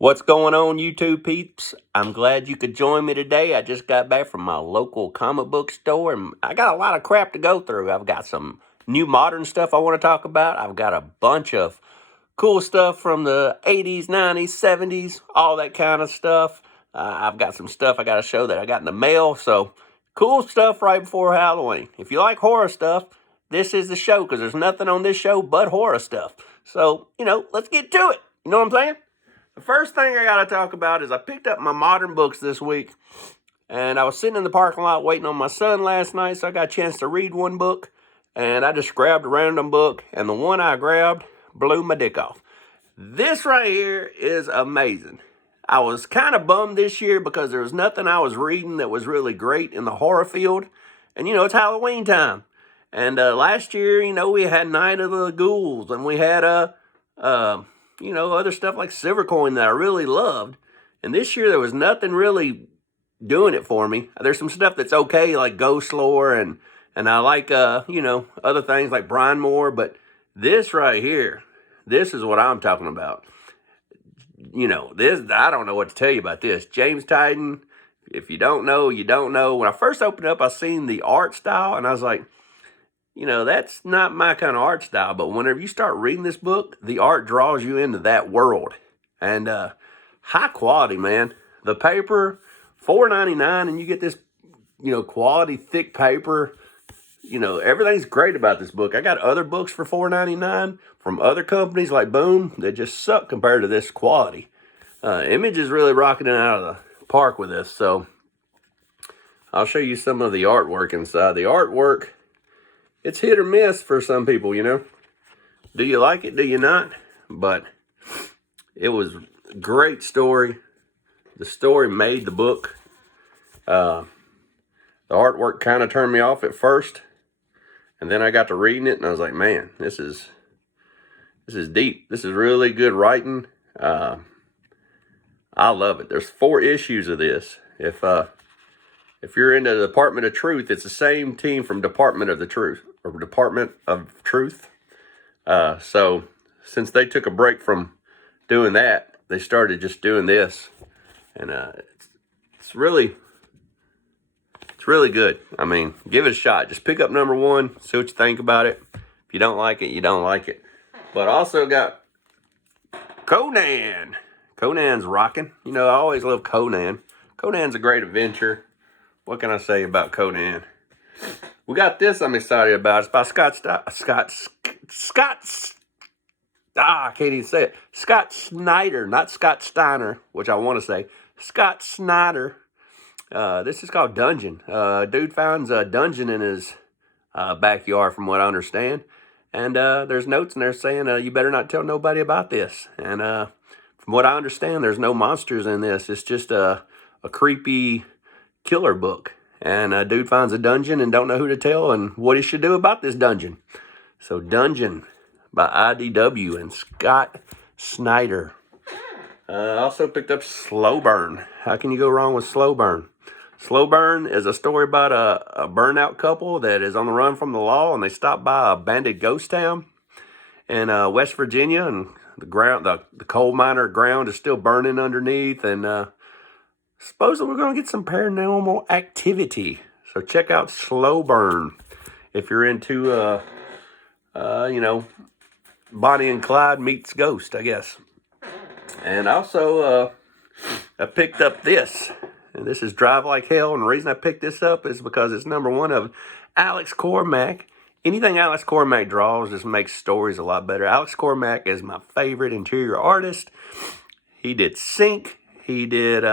What's going on, YouTube peeps? I'm glad you could join me today. I just got back from my local comic book store, and I got a lot of crap to go through. I've got some new modern stuff I want to talk about. I've got a bunch of cool stuff from the 80s, 90s, 70s, all that kind of stuff. I've got some stuff I got to show that I got in the mail. So, cool stuff right before Halloween. If you like horror stuff, this is the show because there's nothing on this show but horror stuff. So, let's get to it. You know what I'm saying? The first thing I got to talk about is I picked up my modern books this week, and I was sitting in the parking lot waiting on my son last night, so I got a chance to read one book, and I just grabbed a random book, and the one I grabbed blew my dick off. This right here is amazing. I was kind of bummed this year because there was nothing I was reading that was really great in the horror field, and it's Halloween time. And last year, we had Night of the Ghouls, and we had other stuff like Silvercoin that I really loved. And this year there was nothing really doing it for me. There's some stuff that's okay, like Ghost Lore, and I like other things like Brian Moore, but this right here, this is what I'm talking about. This, I don't know what to tell you about this. James Tyden, if you don't know, you don't know. When I first opened it up, I seen the art style, and I was like, that's not my kind of art style. But whenever you start reading this book, the art draws you into that world. And high quality, man. The paper, $4.99, and you get this, quality, thick paper. Everything's great about this book. I got other books for $4.99 from other companies like Boom that just suck compared to this quality. Image is really rocking it out of the park with this. So I'll show you some of the artwork inside. The artwork, it's hit or miss for some people, Do you like it? Do you not? But it was a great story. The story made the book. The artwork kind of turned me off at first. And then I got to reading it, and I was like, man, this is deep. This is really good writing. I love it. There's 4 issues of this. If you're into the Department of Truth, it's the same team from Department of Truth. So since they took a break from doing that, they started just doing this, and it's really good. I mean, give it a shot. Just pick up number 1, see what you think about it. If you don't like it, you don't like it. But I also got Conan. Conan's rocking. I always love Conan. Conan's a great adventure. What can I say about Conan? We got this I'm excited about. It's by I can't even say it. Scott Snyder, not Scott Steiner, which I want to say. Scott Snyder. This is called Dungeon. Dude finds a dungeon in his backyard, from what I understand. And there's notes in there saying, you better not tell nobody about this. And from what I understand, there's no monsters in this. It's just a creepy killer book. And a dude finds a dungeon and don't know who to tell and what he should do about this dungeon. So Dungeon by IDW and Scott Snyder. I also picked up Slow Burn. How can you go wrong with Slow Burn? Slow Burn is a story about a burnout couple that is on the run from the law, and they stop by a abandoned ghost town in West Virginia, and the coal miner ground is still burning underneath, and supposedly we're going to get some paranormal activity. So check out Slow Burn if you're into, Bonnie and Clyde meets Ghost, I guess. And also, I picked up this. And this is Drive Like Hell. And the reason I picked this up is because it's number 1 of Alex Cormack. Anything Alex Cormack draws just makes stories a lot better. Alex Cormack is my favorite interior artist. He did Sink. He did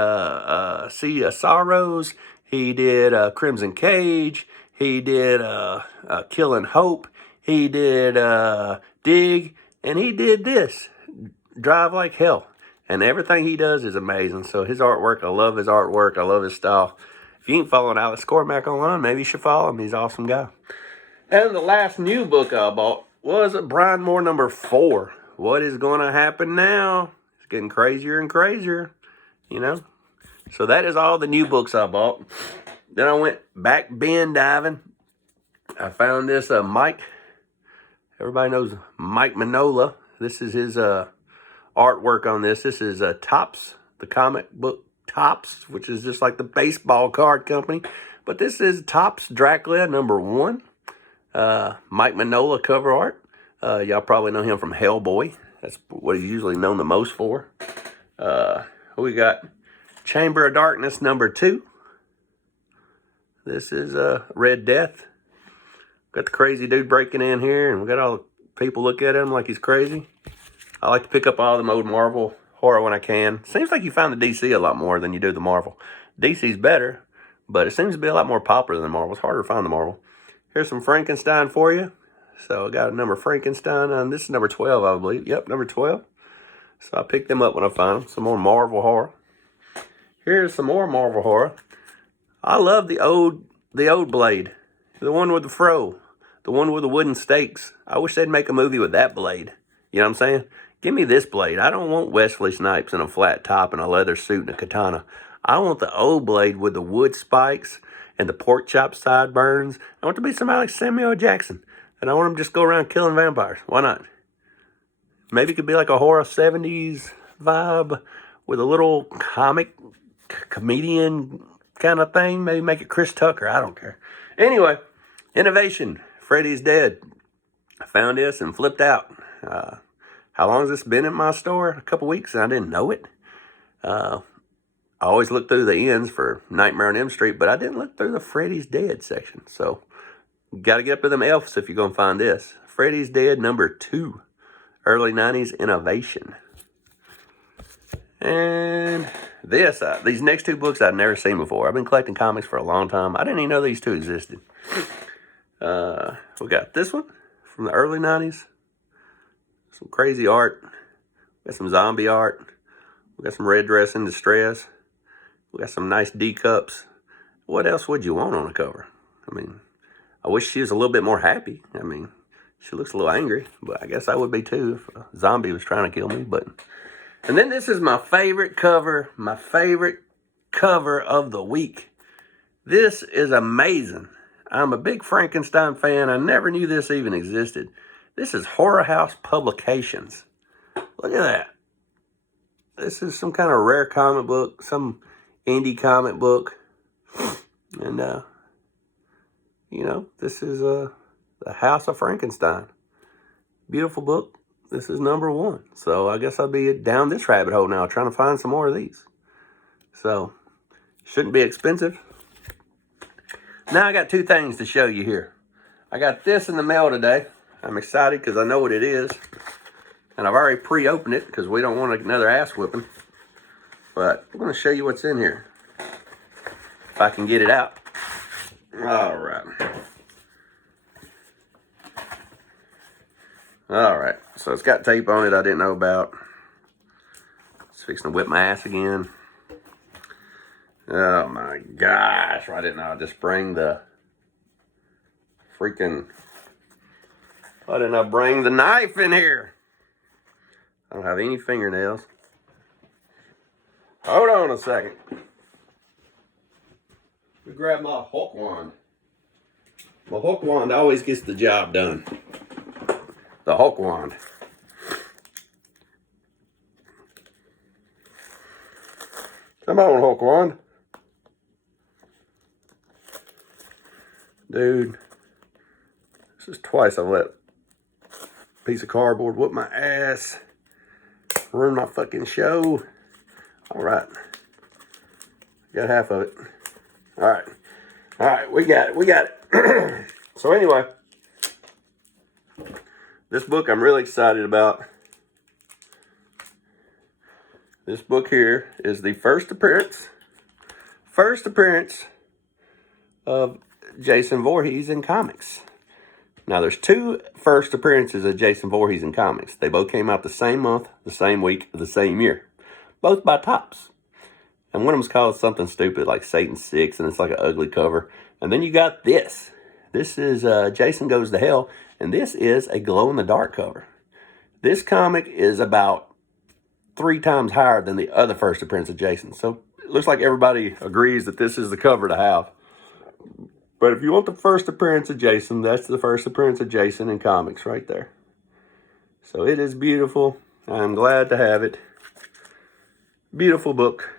Sea of Sorrows. He did Crimson Cage. He did Killing Hope. He did Dig. And he did this, Drive Like Hell. And everything he does is amazing. So his artwork, I love his artwork. I love his style. If you ain't following Alex Cormack online, maybe you should follow him. He's an awesome guy. And the last new book I bought was Brian Moore number 4. What is going to happen now? It's getting crazier and crazier. So that is all the new books I bought. Then I went back bin diving. I found this Mike. Everybody knows Mike Manola. This is his artwork on this. This is Topps, the comic book Topps, which is just like the baseball card company. But this is Topps Dracula #1. Mike Mignola cover art. Y'all probably know him from Hellboy. That's what he's usually known the most for. We got Chamber of Darkness #2. This is Red Death. Got the crazy dude breaking in here, and we got all the people look at him like he's crazy. I like to pick up all the old Marvel horror when I can. Seems like you find the DC a lot more than you do the Marvel. DC's better, but it seems to be a lot more popular than Marvel. It's harder to find the Marvel. Here's some Frankenstein for you. So I got a number Frankenstein, and this is number 12, I believe. Yep, number 12. So I picked them up when I found them. Some more Marvel horror. Here's some more Marvel horror. I love the old blade. The one with the fro. The one with the wooden stakes. I wish they'd make a movie with that blade. You know what I'm saying? Give me this blade. I don't want Wesley Snipes in a flat top and a leather suit and a katana. I want the old blade with the wood spikes and the pork chop sideburns. I want to be somebody like Samuel L. Jackson. And I want him to just go around killing vampires. Why not? Maybe it could be like a horror 70s vibe with a little comedian kind of thing. Maybe make it Chris Tucker. I don't care. Anyway, innovation. Freddy's Dead. I found this and flipped out. How long has this been in my store? A couple weeks, and I didn't know it. I always look through the ends for Nightmare on Elm Street, but I didn't look through the Freddy's Dead section. So, got to get up to them elves if you're going to find this. Freddy's Dead #2. Early 90s innovation. And this, these next two books I've never seen before. I've been collecting comics for a long time. I didn't even know these two existed. We got this one from the early 90s. Some crazy art. We got some zombie art. We got some red dress in distress. We got some nice D cups. What else would you want on a cover? I mean, I wish she was a little bit more happy. I mean, she looks a little angry, but I guess I would be too if a zombie was trying to kill me. And then this is my favorite cover of the week. This is amazing. I'm a big Frankenstein fan. I never knew this even existed. This is Horror House Publications. Look at that. This is some kind of rare comic book, some indie comic book. And, this is The House of Frankenstein. Beautiful book. This is #1. So I guess I'll be down this rabbit hole now trying to find some more of these. So, shouldn't be expensive. Now I got two things to show you here. I got this in the mail today. I'm excited because I know what it is. And I've already pre-opened it because we don't want another ass whipping. But I'm going to show you what's in here. If I can get it out. All right. All right. So it's got tape on it I didn't know about. It's fixing to whip my ass again. Oh my gosh. Why didn't I just bring the freaking... Why didn't I bring the knife in here? I don't have any fingernails. Hold on a second. Let me grab my hook wand. My hook wand always gets the job done. The hook wand. Come on, hook wand. Dude. This is twice I've let a piece of cardboard whoop my ass. Ruin my fucking show. Alright. Got half of it. Alright. Alright, we got it. So anyway. This book I'm really excited about. This book here is the first appearance of Jason Voorhees in comics. Now there's two first appearances of Jason Voorhees in comics. They both came out the same month, the same week, the same year. Both by Topps. And one of them's called something stupid like Satan 6, and it's like an ugly cover. And then you got this. This is Jason Goes to Hell, and this is a glow-in-the-dark cover. This comic is about 3 times higher than the other first appearance of Jason. So it looks like everybody agrees that this is the cover to have. But if you want the first appearance of Jason, that's the first appearance of Jason in comics right there. So it is beautiful. I'm glad to have it. Beautiful book.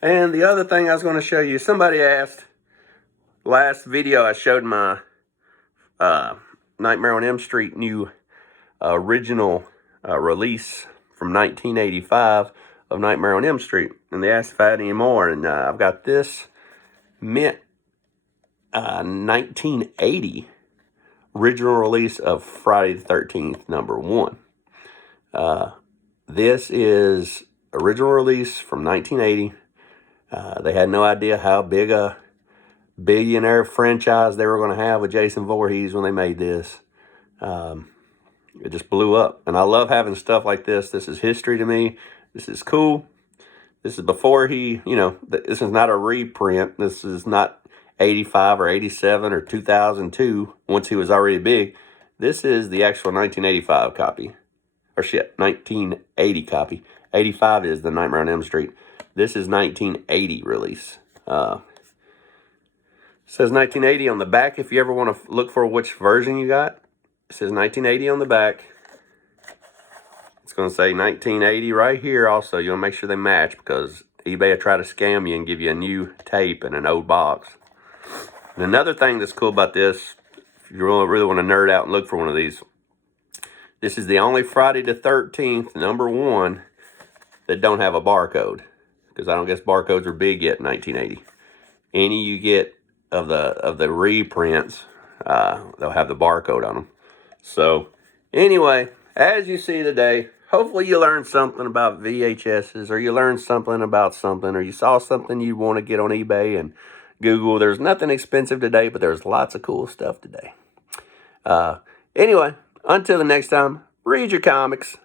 And the other thing I was going to show you, somebody asked, last video I showed my Nightmare on Elm Street new original release from 1985 of Nightmare on Elm Street. And they asked if I had any more. And I've got this mint 1980 original release of Friday the 13th, #1. This is original release from 1980. They had no idea how big a billionaire franchise they were going to have with Jason Voorhees when they made this. It just blew up. And I love having stuff like this. This is history to me. This is cool. This is before he, this is not a reprint. This is not 85 or 87 or 2002 once he was already big. This is the actual 1985 copy. Or 1980 copy. 85 is the Nightmare on Elm Street. This is 1980 release. It says 1980 on the back if you ever want to look for which version you got. It says 1980 on the back. It's going to say 1980 right here also. You want to make sure they match because eBay will try to scam you and give you a new tape in an old box. And another thing that's cool about this, if you really want to nerd out and look for one of these, this is the only Friday the 13th #1 that don't have a barcode. Because I don't guess barcodes are big yet in 1980. Any you get of the reprints, they'll have the barcode on them. So anyway, as you see today, hopefully you learned something about VHSs, or you learned something about something, or you saw something you want to get on eBay and Google. There's nothing expensive today, but there's lots of cool stuff today. Anyway, until the next time, read your comics.